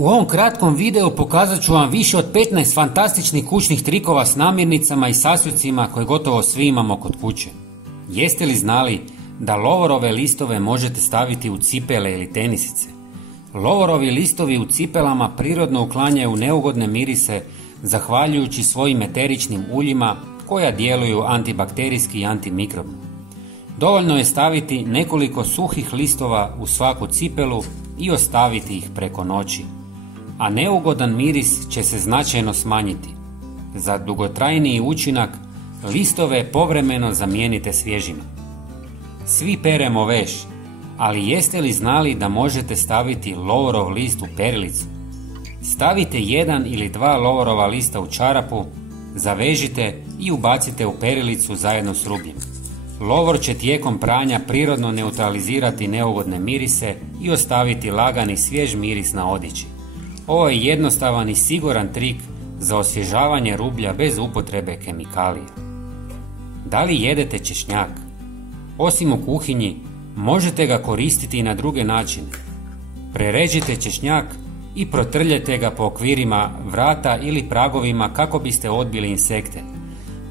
U ovom kratkom videu pokazat ću vam više od 15 fantastičnih kućnih trikova s namirnicama i sastojcima koje gotovo svi imamo kod kuće. Jeste li znali da lovorove listove možete staviti u cipele ili tenisice? Lovorovi listovi u cipelama prirodno uklanjaju neugodne mirise zahvaljujući svojim eteričnim uljima koja djeluju antibakterijski i antimikrobno. Dovoljno je staviti nekoliko suhih listova u svaku cipelu i ostaviti ih preko noći, a neugodan miris će se značajno smanjiti. Za dugotrajniji učinak listove povremeno zamijenite svježima. Svi peremo veš, ali jeste li znali da možete staviti lovorov list u perilicu? Stavite 1 ili 2 lovorova lista u čarapu, zavežite i ubacite u perilicu zajedno s rubljem. Lovor će tijekom pranja prirodno neutralizirati neugodne mirise i ostaviti lagani svjež miris na odjeći. Ovo je jednostavan i siguran trik za osvježavanje rublja bez upotrebe kemikalija. Da li jedete češnjak? Osim u kuhinji, možete ga koristiti i na druge načine. Prerežite češnjak i protrljajte ga po okvirima vrata ili pragovima kako biste odbili insekte.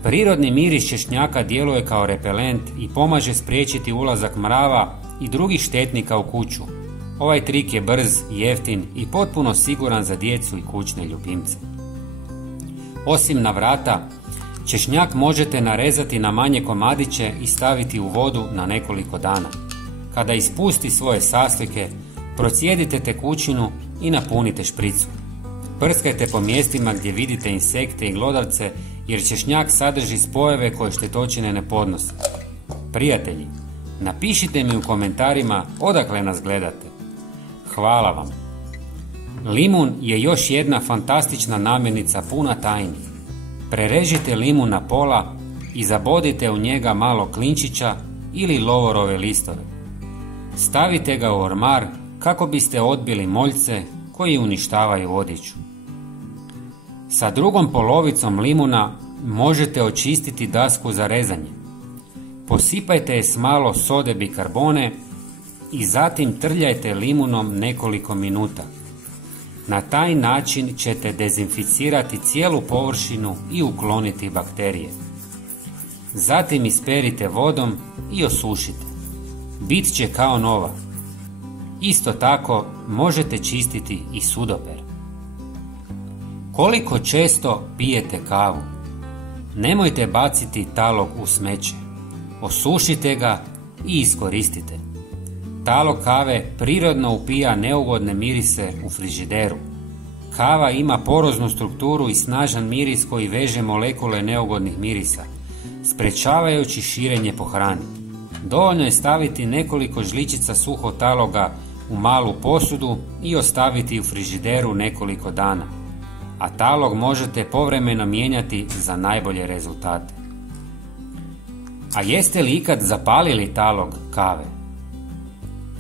Prirodni miris češnjaka djeluje kao repelent i pomaže spriječiti ulazak mrava i drugih štetnika u kuću. Ovaj trik je brz, jeftin i potpuno siguran za djecu i kućne ljubimce. Osim na vrata, češnjak možete narezati na manje komadiće i staviti u vodu na nekoliko dana. Kada ispusti svoje sastojke, procijedite tekućinu i napunite špricu. Prskajte po mjestima gdje vidite insekte i glodavce jer češnjak sadrži spojeve koje štetočine ne podnose. Prijatelji, napišite mi u komentarima odakle nas gledate. Hvala vam. Limun je još jedna fantastična namirnica puna tajni. Prerežite limun na pola i zabodite u njega malo klinčića ili lovorove listove. Stavite ga u ormar kako biste odbili moljce koji uništavaju odjeću. Sa drugom polovicom limuna možete očistiti dasku za rezanje. Posipajte je s malo sode bikarbone i zatim trljajte limunom nekoliko minuta. Na taj način ćete dezinficirati cijelu površinu i ukloniti bakterije. Zatim isperite vodom i osušite. Bit će kao nova. Isto tako možete čistiti i sudoper. Koliko često pijete kavu? Nemojte baciti talog u smeće. Osušite ga i iskoristite. Talog kave prirodno upija neugodne mirise u frižideru. Kava ima poroznu strukturu i snažan miris koji veže molekule neugodnih mirisa, sprečavajući širenje po hrani. Dovoljno je staviti nekoliko žličica suhog taloga u malu posudu i ostaviti u frižideru nekoliko dana, a talog možete povremeno mijenjati za najbolje rezultate. A jeste li ikad zapalili talog kave?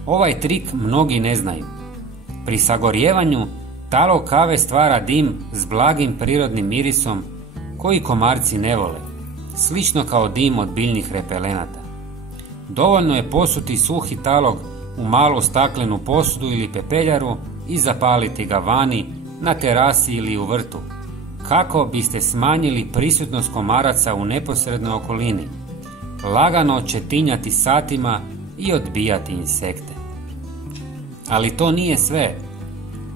Ovaj trik mnogi ne znaju. Pri sagorjevanju talog kave stvara dim s blagim prirodnim mirisom koji komarci ne vole, slično kao dim od biljnih repelenata. Dovoljno je posuti suhi talog u malu staklenu posudu ili pepeljaru i zapaliti ga vani, na terasi ili u vrtu, kako biste smanjili prisutnost komaraca u neposrednoj okolini. Lagano će tinjati satima i odbijati insekte. Ali to nije sve.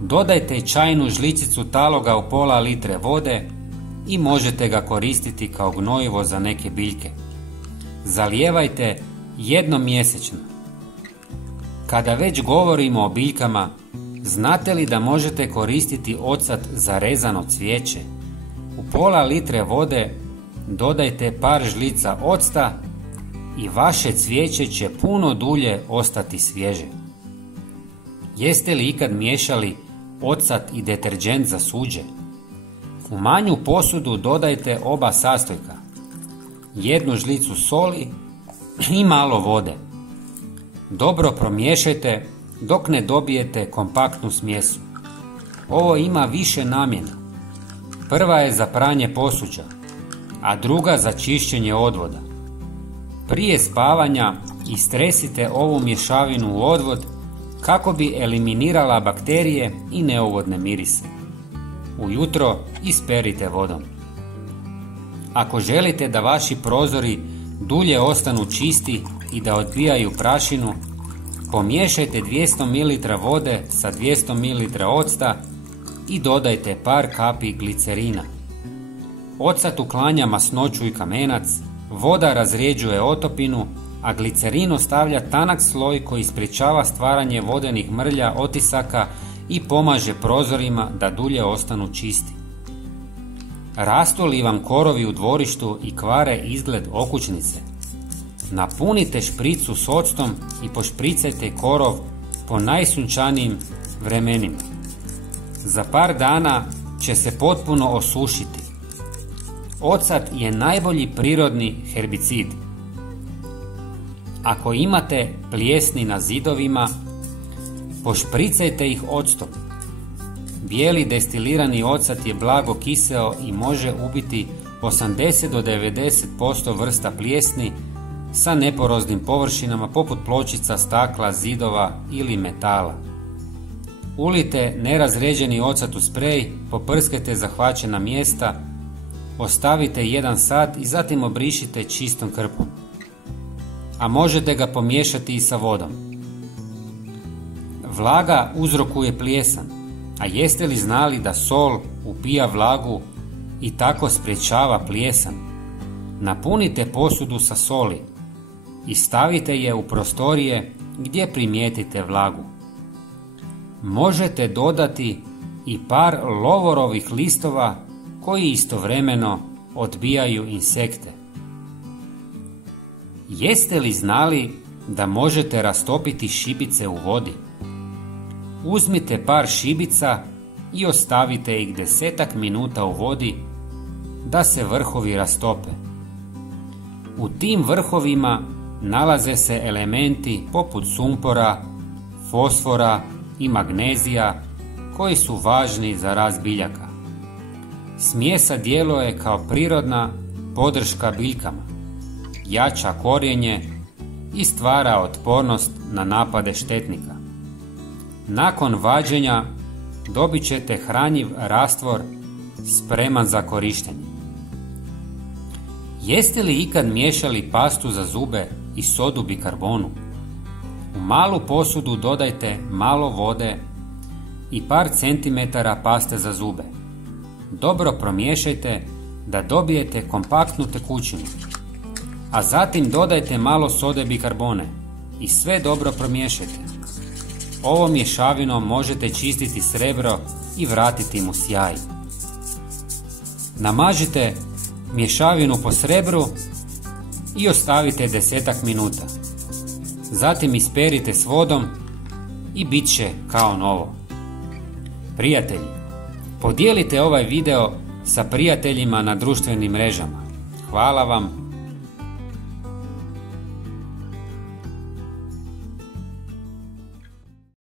Dodajte čajnu žlicicu taloga u pola litre vode i možete ga koristiti kao gnojivo za neke biljke. Zalijevajte jednom mjesečno. Kada već govorimo o biljkama, znate li da možete koristiti ocat za rezano cvijeće? U pola litre vode dodajte par žlica octa i vaše cvijeće će puno dulje ostati svježe. Jeste li ikad miješali ocat i deterdžent za suđe? U manju posudu dodajte oba sastojka, 1 žlicu soli i malo vode. Dobro promiješajte dok ne dobijete kompaktnu smjesu. Ovo ima više namjena. Prva je za pranje posuđa, a druga za čišćenje odvoda. Prije spavanja istresite ovu mješavinu u odvod kako bi eliminirala bakterije i neugodne mirise. Ujutro isperite vodom. Ako želite da vaši prozori dulje ostanu čisti i da odbijaju prašinu, pomiješajte 200 ml vode sa 200 ml octa i dodajte par kapi glicerina. Ocat uklanja masnoću i kamenac, voda razrjeđuje otopinu, a glicerin ostavlja tanak sloj koji sprječava stvaranje vodenih mrlja, otisaka i pomaže prozorima da dulje ostanu čisti. Rastu li vam korovi u dvorištu i kvare izgled okućnice? Napunite špricu s octom i pošpricajte korov po najsunčanijim vremenima. Za par dana će se potpuno osušiti. Ocat je najbolji prirodni herbicid. Ako imate plijesni na zidovima, pošpricajte ih octom. Bijeli destilirani ocat je blago kiseo i može ubiti 80 do 90% vrsta plijesni sa neporoznim površinama poput pločica, stakla, zidova ili metala. Ulite nerazređeni ocat u sprej, poprskajte zahvaćena mjesta, ostavite 1 sat i zatim obrišite čistom krpom. A možete ga pomiješati i sa vodom. Vlaga uzrokuje plijesan, a jeste li znali da sol upija vlagu i tako sprječava plijesan? Napunite posudu sa soli i stavite je u prostorije gdje primijetite vlagu. Možete dodati i par lovorovih listova koji istovremeno odbijaju insekte. Jeste li znali da možete rastopiti šibice u vodi? Uzmite par šibica i ostavite ih 10 minuta u vodi da se vrhovi rastope. U tim vrhovima nalaze se elementi poput sumpora, fosfora i magnezija koji su važni za rast biljaka. Smjesa djeluje kao prirodna podrška biljkama, jača korijenje i stvara otpornost na napade štetnika. Nakon vađenja dobit ćete hranjiv rastvor spreman za korištenje. Jeste li ikad miješali pastu za zube i sodu bikarbonu? U malu posudu dodajte malo vode i par centimetara paste za zube. Dobro promiješajte da dobijete kompaktnu tekućinu, a zatim dodajte malo sode bikarbone i sve dobro promiješajte. Ovom mješavinom možete čistiti srebro i vratiti mu sjaj. Namažite mješavinu po srebru i ostavite 10 minuta. Zatim isperite s vodom i bit će kao novo. Prijatelji, podijelite ovaj video sa prijateljima na društvenim mrežama. Hvala vam